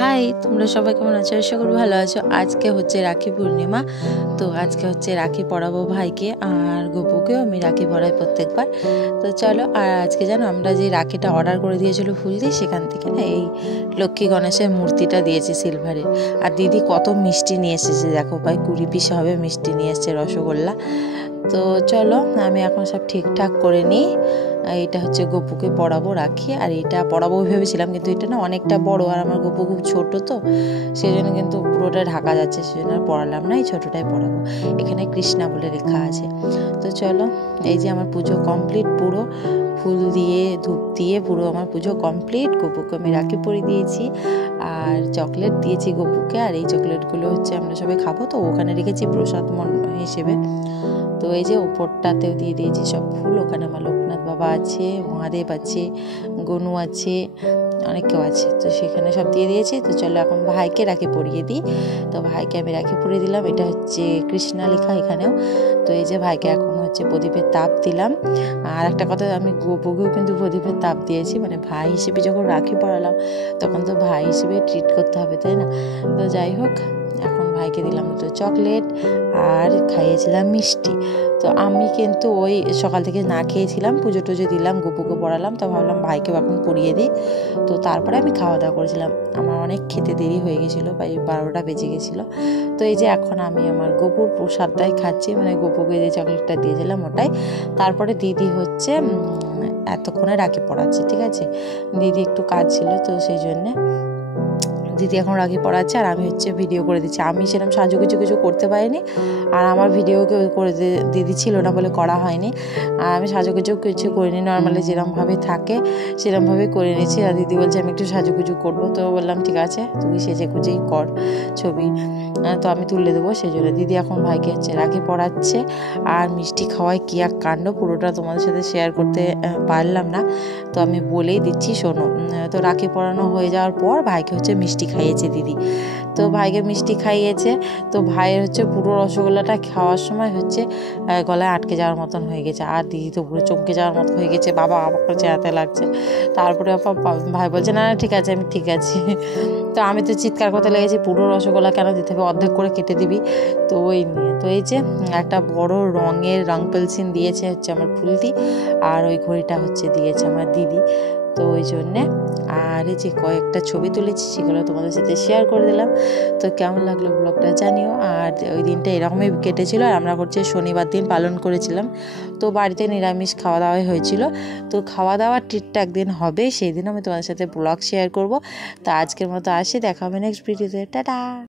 High, তোমরা সবাই কেমন আছো? আশা করি ভালো আছো। আজকে হচ্ছে রাখি পূর্ণিমা। তো আজকে হচ্ছে রাখি পরাবো ভাইকে, আর গপুকেও আমি রাখি পরাই প্রত্যেকবার। তো চলো। আর আজকে জানো, আমরা যে রাখিটা অর্ডার করে দিয়েছিল ফুল দিয়ে, সেখান থেকে না এই লক্ষ্মী গণেশের মূর্তিটা দিয়েছে সিলভারের। আর দিদি কত মিষ্টি নিয়ে এসেছে, দেখো প্রায় 20 পিস হবে মিষ্টি নিয়ে এসেছে, রসগোল্লা। তো চলো, আমি এখন সব ঠিকঠাক করে নিই। এটা হচ্ছে গপুকে পরাবো রাখি, আর এটা পরাবো ভেবেছিলাম, কিন্তু এটা না অনেকটা বড়, আর আমার গপু খুব ছোট, তো সেই জন্য কিন্তু পুরোটা ঢাকা যাচ্ছে, সেই জন্য আর পরালাম না, এই ছোটোটাই পরাবো। এখানে কৃষ্ণা বলে লেখা আছে। তো চলো, এই যে আমার পুজো কমপ্লিট, পুরো ফুল দিয়ে ধূপ দিয়ে পুরো আমার পুজো কমপ্লিট। গপুকে আমি রাখি পরিয়ে দিয়েছি, আর চকলেট দিয়েছি গপুকে, আর এই চকলেটগুলো হচ্ছে আমরা সবাই খাবো, তো ওখানে রেখেছি প্রসাদ হিসেবে। তো এই যে উপরটাতেও দিয়ে দিয়েছি সব ফুল। ওখানে আমার লোকনাথ বাবা আছে, মহাদেব আছে, গনু আছে, অনেক কেউ আছে, তো সেখানে সব দিয়ে দিয়েছি। তো চলো এখন ভাইকে রাখি পরিয়ে দিই। তো ভাইকে আমি রাখি পরিয়ে দিলাম, এটা হচ্ছে কৃষ্ণা লেখা এখানেও। তো এই যে ভাইকে এখন হচ্ছে প্রদীপের তাপ দিলাম। আর একটা কথা, আমি গোপুকেও কিন্তু প্রদীপের তাপ দিয়েছি, মানে ভাই হিসেবে যখন রাখি পরালাম তখন তো ভাই হিসেবে ট্রিট করতে হবে, তাই না? তো যাই হোক, এখন ভাইকে দিলাম দুটো চকলেট আর খাইয়েছিলাম মিষ্টি। তো আমি কিন্তু ওই সকাল থেকে না খেয়েছিলাম, পুজো টুজো দিলাম, গপুকে পড়ালাম, তো ভাবলাম ভাইকেও এখন পরিয়ে দিই। তো তারপরে আমি খাওয়া দাওয়া করেছিলাম, আমার অনেক খেতে দেরি হয়ে গেছিলো, প্রায় 12টা বেজে গেছিলো। তো এই যে এখন আমি আমার গপুর প্রসাদটাই খাচ্ছি, মানে গপুকে যে চকলেটটা দিয়েছিলাম ওটাই। তারপরে দিদি হচ্ছে এতক্ষণে রাখি পড়াচ্ছে, ঠিক আছে। দিদি একটু কাজ ছিল, তো সেই জন্যে দিদি এখন রাখি পড়াচ্ছে, আর আমি হচ্ছে ভিডিও করে দিচ্ছি। আমি সেরকম সাজুগুজু কিছু করতে পারিনি, আর আমার ভিডিও কেউ করে দিদি ছিল না বলে করা হয়নি। আর আমি সাজুগুজু কিছু করিনি, নর্মালি যেরকমভাবে থাকে সেরকমভাবেই করে নিয়েছি। আর দিদি বলছে আমি একটু সাজুগুজু করবো, তো বললাম ঠিক আছে, তুই সেজে গুজেই কর ছবি, তো আমি তুলে দেবো। সেই জন্য দিদি এখন ভাইকে হচ্ছে রাখি পড়াচ্ছে, আর মিষ্টি খাওয়ায় কী এক কাণ্ড, পুরোটা তোমাদের সাথে শেয়ার করতে পারলাম না, তো আমি বলেই দিচ্ছি শোনো। তো রাখি পরানো হয়ে যাওয়ার পর ভাইকে হচ্ছে মিষ্টি খাইয়েছে দিদি। তো ভাইকে মিষ্টি খাইয়েছে, তো ভাইয়ের হচ্ছে পুরো রসগোল্লাটা খাওয়ার সময় হচ্ছে গলায় আটকে যাওয়ার মতন হয়ে গেছে, আর দিদি তো পুরো চমকে যাওয়ার মতো হয়ে গেছে, বাবা আমাকে চেহারাতে লাগছে। তারপরে ভাই বলছে না না ঠিক আছে, আমি ঠিক আছি। তো আমি তো চিৎকার করতে লেগেছি, পুরো রসগোল্লা কেন দিতে হবে, অর্ধেক করে কেটে দিবি। তো ওই নিয়ে, তো এই যে একটা বড় রং পেন্সিল দিয়েছে হচ্ছে আমার ফুলদি, আর ওই ঘড়িটা হচ্ছে দিয়েছে আমার দিদি। তো ওই জন্যে, আর এই যে কয়েকটা ছবি তুলেছি, সেগুলো তোমাদের সাথে শেয়ার করে দিলাম। তো কেমন লাগলো ব্লগটা জানিও। আর ওই দিনটা এরকমই কেটেছিল, আর আমরা হচ্ছে শনিবার দিন পালন করেছিলাম, তো বাড়িতে নিরামিষ খাওয়া দাওয়াই হয়েছিল। তো খাওয়া দাওয়ার ট্রিটটা একদিন হবে, সেই দিন আমি তোমাদের সাথে ব্লগ শেয়ার করব। তো আজকের মতো আসি, দেখা হবে নেক্সট ভিডিওতে, টাটা।